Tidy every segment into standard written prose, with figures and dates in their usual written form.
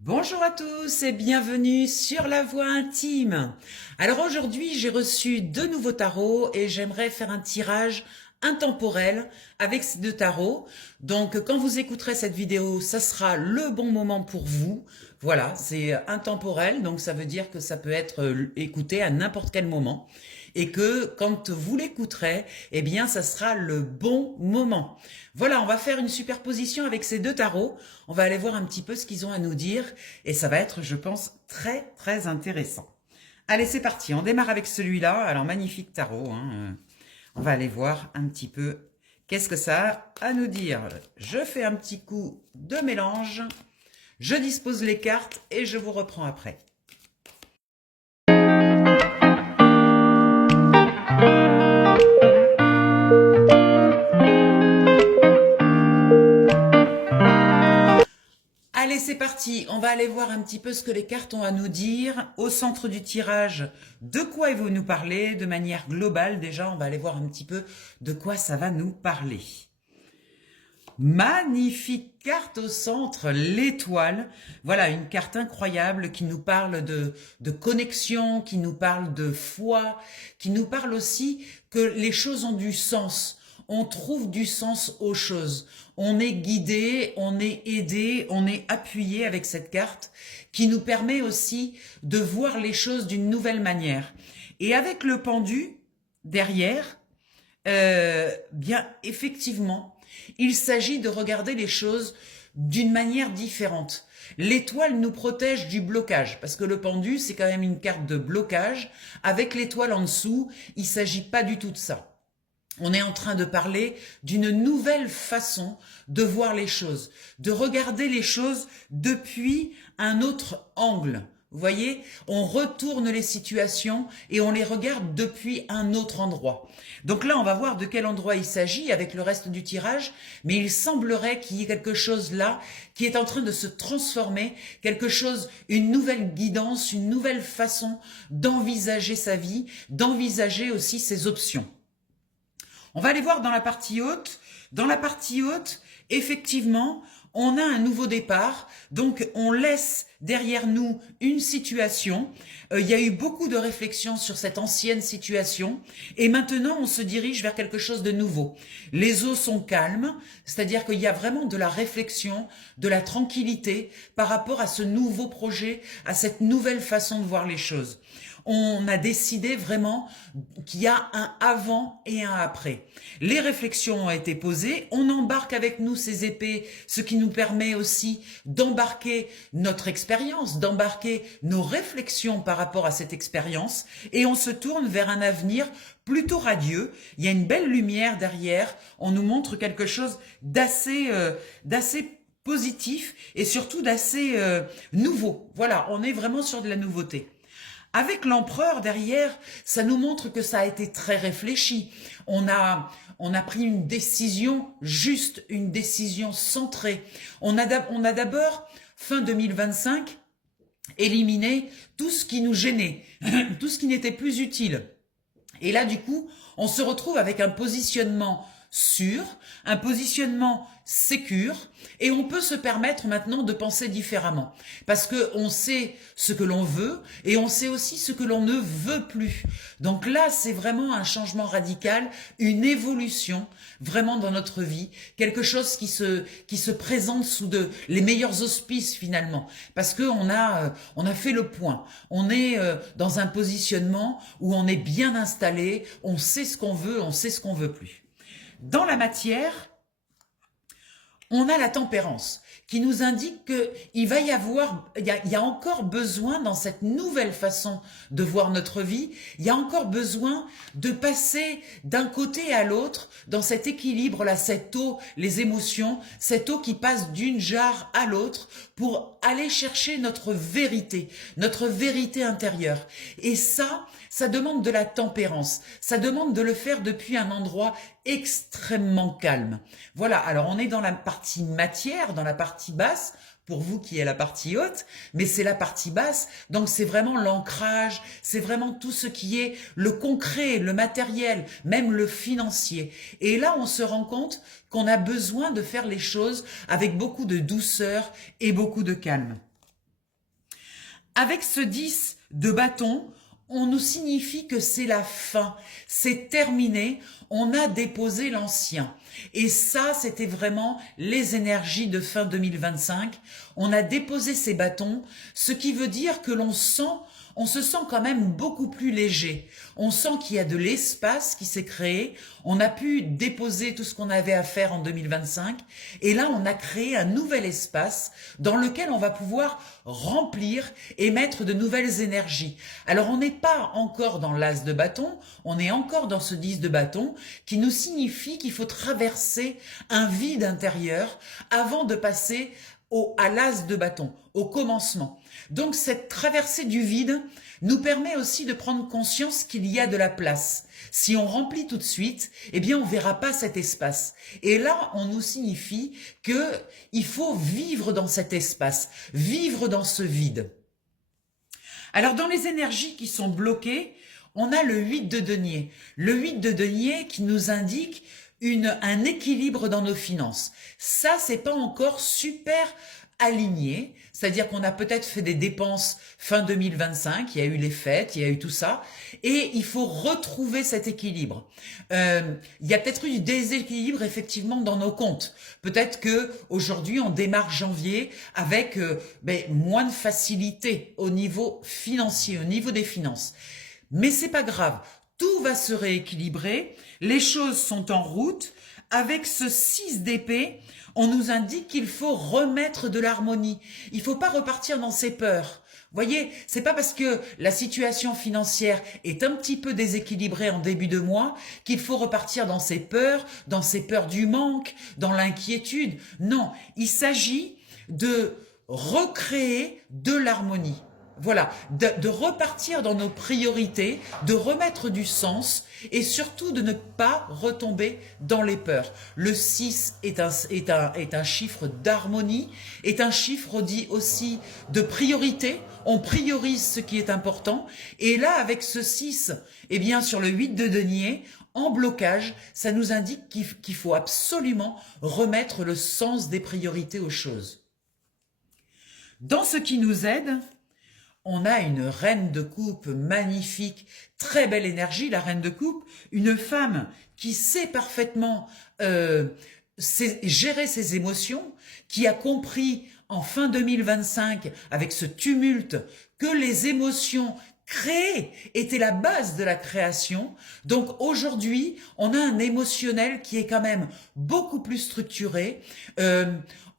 Bonjour à tous et bienvenue sur La Voix Intime. Alors aujourd'hui, j'ai reçu deux nouveaux tarots et j'aimerais faire un tirage intemporel avec ces deux tarots. Donc quand vous écouterez cette vidéo, ça sera le bon moment pour vous. Voilà, c'est intemporel, donc ça veut dire que ça peut être écouté à n'importe quel moment. Et que quand vous l'écouterez, eh bien, ça sera le bon moment. Voilà, on va faire une superposition avec ces deux tarots. On va aller voir un petit peu ce qu'ils ont à nous dire. Et ça va être, je pense, très, très intéressant. Allez, c'est parti. On démarre avec celui-là. Alors, magnifique tarot. On va aller voir un petit peu qu'est-ce que ça a à nous dire. Je fais un petit coup de mélange. Je dispose les cartes et je vous reprends après. Allez, c'est parti. On va aller voir un petit peu ce que les cartes ont à nous dire. Au centre du tirage, de quoi ils vont nous parler de manière globale. Déjà, on va aller voir un petit peu de quoi ça va nous parler. Magnifique carte au centre, l'étoile. Voilà, une carte incroyable qui nous parle de connexion, qui nous parle de foi, qui nous parle aussi que les choses ont du sens. On trouve du sens aux choses. On est guidé, on est aidé, on est appuyé avec cette carte qui nous permet aussi de voir les choses d'une nouvelle manière. Et avec le pendu derrière, bien effectivement, il s'agit de regarder les choses d'une manière différente. L'étoile nous protège du blocage, parce que le pendu, c'est quand même une carte de blocage. Avec l'étoile en dessous, il ne s'agit pas du tout de ça. On est en train de parler d'une nouvelle façon de voir les choses, de regarder les choses depuis un autre angle. Vous voyez, on retourne les situations et on les regarde depuis un autre endroit. Donc là, on va voir de quel endroit il s'agit avec le reste du tirage, mais il semblerait qu'il y ait quelque chose là qui est en train de se transformer, quelque chose, une nouvelle guidance, une nouvelle façon d'envisager sa vie, d'envisager aussi ses options. On va aller voir dans la partie haute. Dans la partie haute, effectivement, on a un nouveau départ. Donc, on laisse derrière nous une situation. Il y a eu beaucoup de réflexions sur cette ancienne situation. Et maintenant, on se dirige vers quelque chose de nouveau. Les eaux sont calmes, c'est-à-dire qu'il y a vraiment de la réflexion, de la tranquillité par rapport à ce nouveau projet, à cette nouvelle façon de voir les choses. On a décidé vraiment qu'il y a un avant et un après. Les réflexions ont été posées, on embarque avec nous ces épées, ce qui nous permet aussi d'embarquer notre expérience, d'embarquer nos réflexions par rapport à cette expérience, et on se tourne vers un avenir plutôt radieux. Il y a une belle lumière derrière, on nous montre quelque chose d'assez positif et surtout d'assez nouveau. Voilà, on est vraiment sur de la nouveauté. Avec l'empereur derrière, ça nous montre que ça a été très réfléchi. On a pris une décision juste, une décision centrée. On a d'abord, fin 2025, éliminé tout ce qui nous gênait, tout ce qui n'était plus utile. Et là, du coup, on se retrouve avec un positionnement sûr, un positionnement sécure, et on peut se permettre maintenant de penser différemment. Parce qu'on sait ce que l'on veut, et on sait aussi ce que l'on ne veut plus. Donc là, c'est vraiment un changement radical, une évolution, vraiment dans notre vie, quelque chose qui se présente sous les meilleurs auspices finalement. Parce qu'on a fait le point. On est dans un positionnement où on est bien installé, on sait ce qu'on veut, on sait ce qu'on veut plus. Dans la matière, on a la tempérance qui nous indique qu'il va y avoir, il y a encore besoin dans cette nouvelle façon de voir notre vie, il y a encore besoin de passer d'un côté à l'autre dans cet équilibre-là, cette eau, les émotions, cette eau qui passe d'une jarre à l'autre pour aller chercher notre vérité intérieure. Et ça demande de la tempérance, ça demande de le faire depuis un endroit extrêmement calme. Voilà, alors on est dans la partie matière, dans la partie basse, pour vous qui est la partie haute, mais c'est la partie basse. Donc c'est vraiment l'ancrage, c'est vraiment tout ce qui est le concret, le matériel, même le financier. Et là, on se rend compte qu'on a besoin de faire les choses avec beaucoup de douceur et beaucoup de calme. Avec ce 10 de bâton, on nous signifie que c'est la fin, c'est terminé, on a déposé l'ancien. Et ça, c'était vraiment les énergies de fin 2025. On a déposé ces bâtons, ce qui veut dire que on se sent quand même beaucoup plus léger. On sent qu'il y a de l'espace qui s'est créé. On a pu déposer tout ce qu'on avait à faire en 2025. Et là, on a créé un nouvel espace dans lequel on va pouvoir remplir et mettre de nouvelles énergies. Alors, on n'est pas encore dans l'as de bâton. On est encore dans ce 10 de bâton qui nous signifie qu'il faut traverser un vide intérieur avant de passer à l'as de bâton, au commencement. Donc cette traversée du vide nous permet aussi de prendre conscience qu'il y a de la place. Si on remplit tout de suite, eh bien on verra pas cet espace. Et là, on nous signifie que il faut vivre dans cet espace, vivre dans ce vide. Alors dans les énergies qui sont bloquées, on a le 8 de denier. Le 8 de denier qui nous indique un équilibre dans nos finances. Ça, c'est pas encore super aligné, c'est-à-dire qu'on a peut-être fait des dépenses fin 2025, il y a eu les fêtes, il y a eu tout ça, et il faut retrouver cet équilibre. Il y a peut-être eu du déséquilibre effectivement dans nos comptes. Peut-être que aujourd'hui on démarre janvier avec moins de facilité au niveau financier, au niveau des finances. Mais c'est pas grave, tout va se rééquilibrer, les choses sont en route. Avec ce 6 d'épée, on nous indique qu'il faut remettre de l'harmonie. Il ne faut pas repartir dans ses peurs. Voyez, c'est pas parce que la situation financière est un petit peu déséquilibrée en début de mois qu'il faut repartir dans ses peurs du manque, dans l'inquiétude. Non, il s'agit de recréer de l'harmonie. Voilà, de repartir dans nos priorités, de remettre du sens et surtout de ne pas retomber dans les peurs. Le 6 est un chiffre d'harmonie, est un chiffre dit aussi de priorité. On priorise ce qui est important. Et là, avec ce 6, eh bien, sur le 8 de denier, en blocage, ça nous indique qu'il faut absolument remettre le sens des priorités aux choses. Dans ce qui nous aide, on a une reine de coupe magnifique, très belle énergie, la reine de coupe, une femme qui sait parfaitement gérer ses émotions, qui a compris en fin 2025, avec ce tumulte, que les émotions créées étaient la base de la création. Donc aujourd'hui, on a un émotionnel qui est quand même beaucoup plus structuré.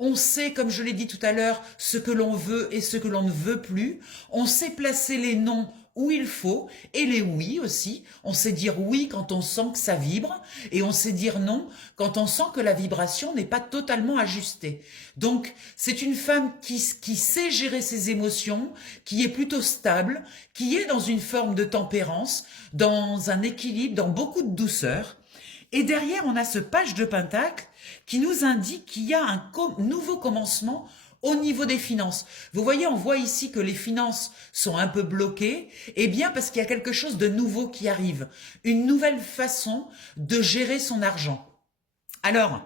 On sait, comme je l'ai dit tout à l'heure, ce que l'on veut et ce que l'on ne veut plus. On sait placer les non où il faut et les oui aussi. On sait dire oui quand on sent que ça vibre et on sait dire non quand on sent que la vibration n'est pas totalement ajustée. Donc, c'est une femme qui sait gérer ses émotions, qui est plutôt stable, qui est dans une forme de tempérance, dans un équilibre, dans beaucoup de douceur. Et derrière, on a ce page de pentacle qui nous indique qu'il y a un nouveau commencement au niveau des finances. Vous voyez, on voit ici que les finances sont un peu bloquées, eh bien parce qu'il y a quelque chose de nouveau qui arrive, une nouvelle façon de gérer son argent. Alors,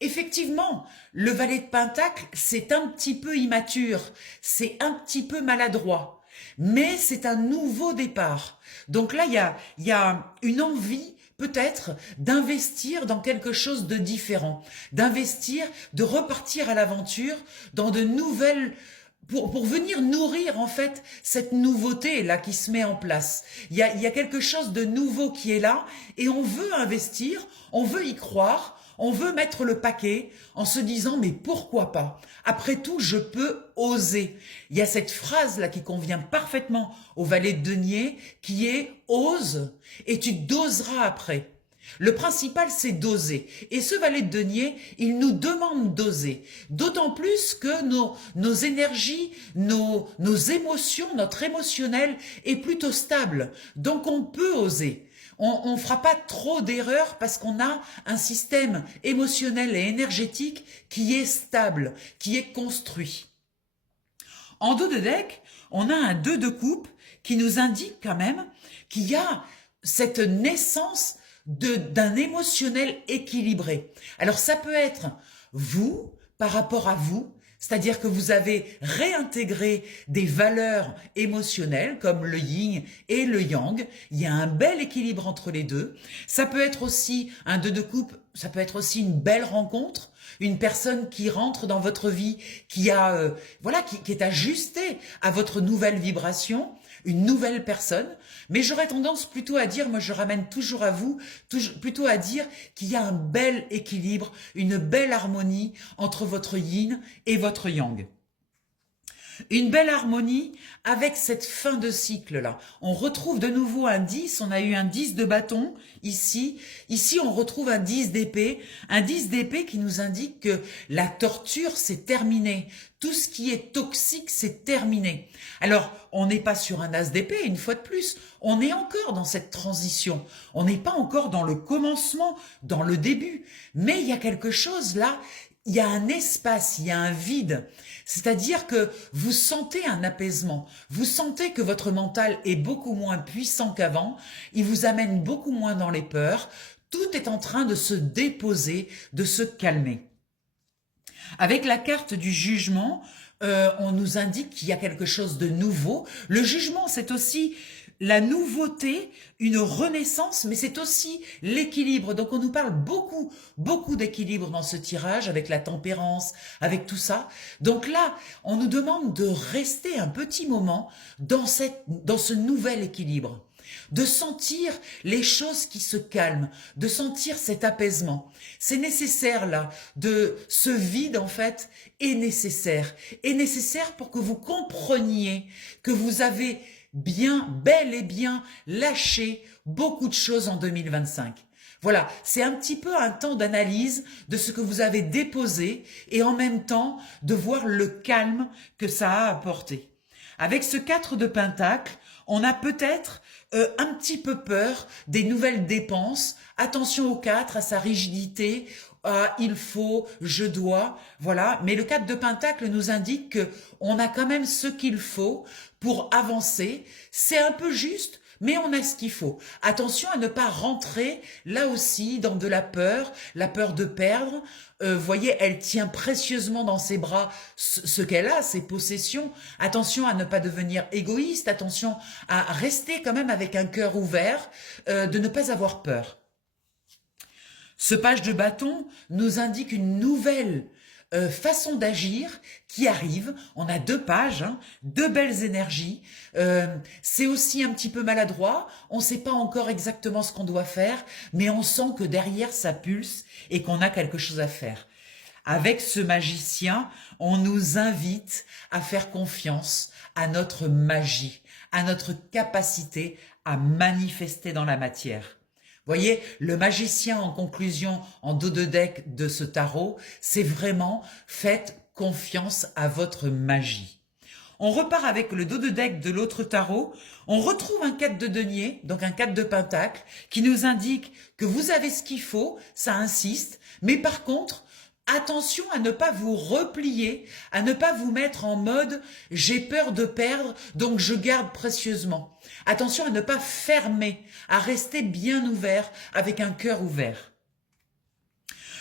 effectivement, le valet de pentacle, c'est un petit peu immature, c'est un petit peu maladroit, mais c'est un nouveau départ. Donc là, il y a une envie peut-être d'investir dans quelque chose de différent, d'investir, de repartir à l'aventure dans de nouvelles, pour venir nourrir en fait cette nouveauté là qui se met en place. Il y a quelque chose de nouveau qui est là et on veut investir, on veut y croire, on veut mettre le paquet en se disant mais pourquoi pas? Après tout, je peux oser. Il y a cette phrase là qui convient parfaitement au valet de denier qui est ose et tu doseras après. Le principal, c'est d'oser. Et ce valet de denier, il nous demande d'oser. D'autant plus que nos énergies, nos émotions, notre émotionnel est plutôt stable. Donc on peut oser. On ne fera pas trop d'erreurs parce qu'on a un système émotionnel et énergétique qui est stable, qui est construit. En dos de deck, on a un 2 de coupe qui nous indique quand même qu'il y a cette naissance d'un émotionnel équilibré. Alors ça peut être vous par rapport à vous, c'est-à-dire que vous avez réintégré des valeurs émotionnelles comme le yin et le yang. Il y a un bel équilibre entre les deux. Ça peut être aussi un 2 de coupe, ça peut être aussi une belle rencontre, une personne qui rentre dans votre vie, qui a voilà, qui est ajustée à votre nouvelle vibration, une nouvelle personne. Mais j'aurais tendance plutôt à dire, moi je ramène toujours à vous, plutôt à dire qu'il y a un bel équilibre, une belle harmonie entre votre yin et votre yang. Une belle harmonie avec cette fin de cycle-là. On retrouve de nouveau un 10, on a eu un 10 de bâton ici. Ici, on retrouve un 10 d'épée. Un 10 d'épée qui nous indique que la torture, c'est terminé. Tout ce qui est toxique, c'est terminé. Alors, on n'est pas sur un as d'épée, une fois de plus. On est encore dans cette transition. On n'est pas encore dans le commencement, dans le début. Mais il y a quelque chose là. Il y a un espace, il y a un vide. C'est-à-dire que vous sentez un apaisement. Vous sentez que votre mental est beaucoup moins puissant qu'avant. Il vous amène beaucoup moins dans les peurs. Tout est en train de se déposer, de se calmer. Avec la carte du jugement, on nous indique qu'il y a quelque chose de nouveau. Le jugement, c'est aussi la nouveauté, une renaissance, mais c'est aussi l'équilibre. Donc on nous parle beaucoup d'équilibre dans ce tirage, avec la tempérance, avec tout ça. Donc là, on nous demande de rester un petit moment dans ce nouvel équilibre, de sentir les choses qui se calment, de sentir cet apaisement. C'est nécessaire là, ce vide en fait est nécessaire pour que vous compreniez que vous avez bel et bien lâché beaucoup de choses en 2025. Voilà, c'est un petit peu un temps d'analyse de ce que vous avez déposé et en même temps de voir le calme que ça a apporté. Avec ce 4 de Pentacle, on a peut-être un petit peu peur des nouvelles dépenses. Attention au 4, à sa rigidité, il faut, je dois, voilà. Mais le 4 de Pentacle nous indique qu'on a quand même ce qu'il faut pour avancer. C'est un peu juste, mais on a ce qu'il faut. Attention à ne pas rentrer là aussi dans de la peur de perdre. Voyez, elle tient précieusement dans ses bras ce qu'elle a, ses possessions. Attention à ne pas devenir égoïste. Attention à rester quand même avec un cœur ouvert, de ne pas avoir peur. Ce page de bâton nous indique une nouvelle façon d'agir qui arrive. On a 2 pages, hein, 2 belles énergies. C'est aussi un petit peu maladroit. On ne sait pas encore exactement ce qu'on doit faire, mais on sent que derrière ça pulse et qu'on a quelque chose à faire. Avec ce magicien, on nous invite à faire confiance à notre magie, à notre capacité à manifester dans la matière. Voyez, le magicien en conclusion, en dos de deck de ce tarot, c'est vraiment faites confiance à votre magie. On repart avec le dos de deck de l'autre tarot. On retrouve un 4 de denier, donc un 4 de pentacle, qui nous indique que vous avez ce qu'il faut, ça insiste, mais par contre, attention à ne pas vous replier, à ne pas vous mettre en mode « j'ai peur de perdre, donc je garde précieusement ». Attention à ne pas fermer, à rester bien ouvert, avec un cœur ouvert.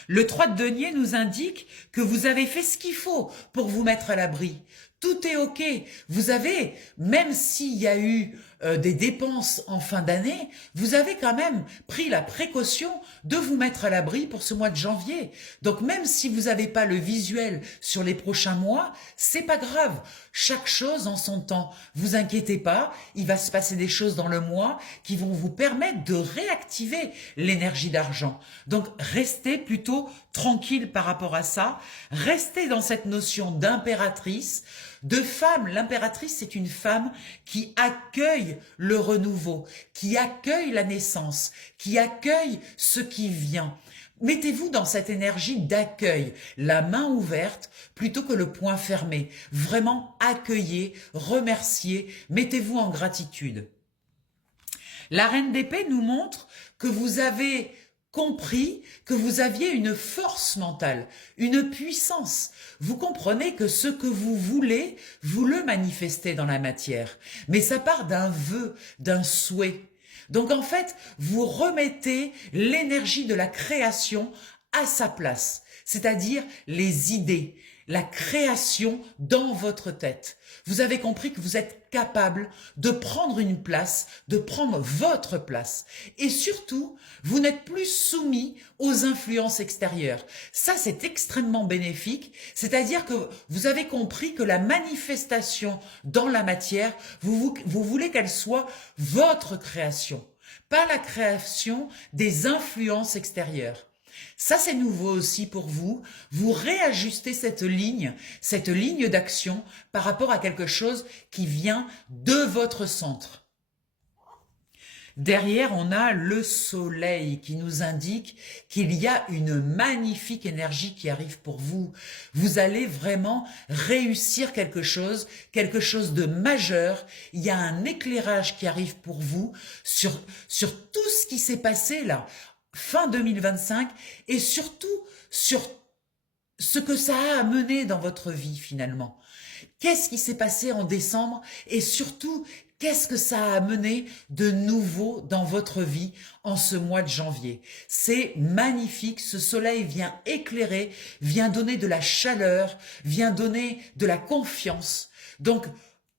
Le 3 de denier nous indique que vous avez fait ce qu'il faut pour vous mettre à l'abri. Tout est OK. Vous avez, même s'il y a eu des dépenses en fin d'année, vous avez quand même pris la précaution de vous mettre à l'abri pour ce mois de janvier. Donc même si vous n'avez pas le visuel sur les prochains mois, c'est pas grave. Chaque chose en son temps. Vous inquiétez pas, il va se passer des choses dans le mois qui vont vous permettre de réactiver l'énergie d'argent. Donc restez plutôt tranquille par rapport à ça. Restez dans cette notion d'impératrice, de femme. L'impératrice, c'est une femme qui accueille le renouveau, qui accueille la naissance, qui accueille ce qui vient. Mettez-vous dans cette énergie d'accueil, la main ouverte plutôt que le poing fermé. Vraiment accueillez, remerciez, mettez-vous en gratitude. La reine d'épée nous montre que vous avez compris que vous aviez une force mentale, une puissance. Vous comprenez que ce que vous voulez, vous le manifestez dans la matière. Mais ça part d'un vœu, d'un souhait. Donc en fait, vous remettez l'énergie de la création à sa place, c'est-à-dire les idées, la création dans votre tête. Vous avez compris que vous êtes capable de prendre une place, de prendre votre place. Et surtout, vous n'êtes plus soumis aux influences extérieures. Ça, c'est extrêmement bénéfique. C'est-à-dire que vous avez compris que la manifestation dans la matière, vous voulez qu'elle soit votre création, pas la création des influences extérieures. Ça, c'est nouveau aussi pour vous. Vous réajustez cette ligne d'action par rapport à quelque chose qui vient de votre centre. Derrière, on a le soleil qui nous indique qu'il y a une magnifique énergie qui arrive pour vous. Vous allez vraiment réussir quelque chose de majeur. Il y a un éclairage qui arrive pour vous sur tout ce qui s'est passé là, fin 2025, et surtout sur ce que ça a amené dans votre vie finalement. Qu'est-ce qui s'est passé en décembre et surtout, qu'est-ce que ça a amené de nouveau dans votre vie en ce mois de janvier? C'est magnifique, ce soleil vient éclairer, vient donner de la chaleur, vient donner de la confiance. Donc,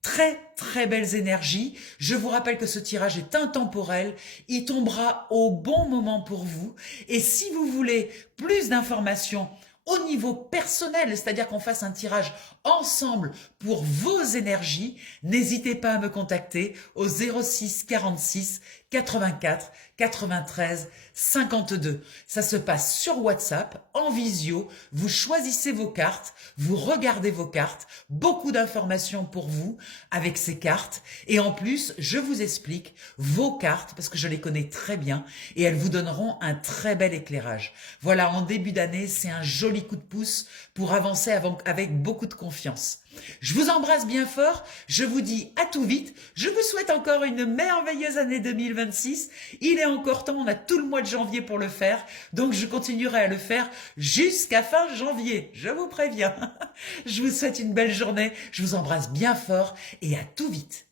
très très belles énergies. Je vous rappelle que ce tirage est intemporel, il tombera au bon moment pour vous. Et si vous voulez plus d'informations au niveau personnel, c'est-à-dire qu'on fasse un tirage ensemble pour vos énergies, n'hésitez pas à me contacter au 06 46 84 93 52. Ça se passe sur WhatsApp, en visio, vous choisissez vos cartes, vous regardez vos cartes, beaucoup d'informations pour vous avec ces cartes, et en plus, je vous explique vos cartes, parce que je les connais très bien, et elles vous donneront un très bel éclairage. Voilà, en début d'année, c'est un joli coup de pouce pour avancer avec beaucoup de confiance. Je vous embrasse bien fort, je vous dis à tout vite, je vous souhaite encore une merveilleuse année 2026, il est encore temps, on a tout le mois de janvier pour le faire, donc je continuerai à le faire jusqu'à fin janvier, je vous préviens. Je vous souhaite une belle journée, je vous embrasse bien fort et à tout vite.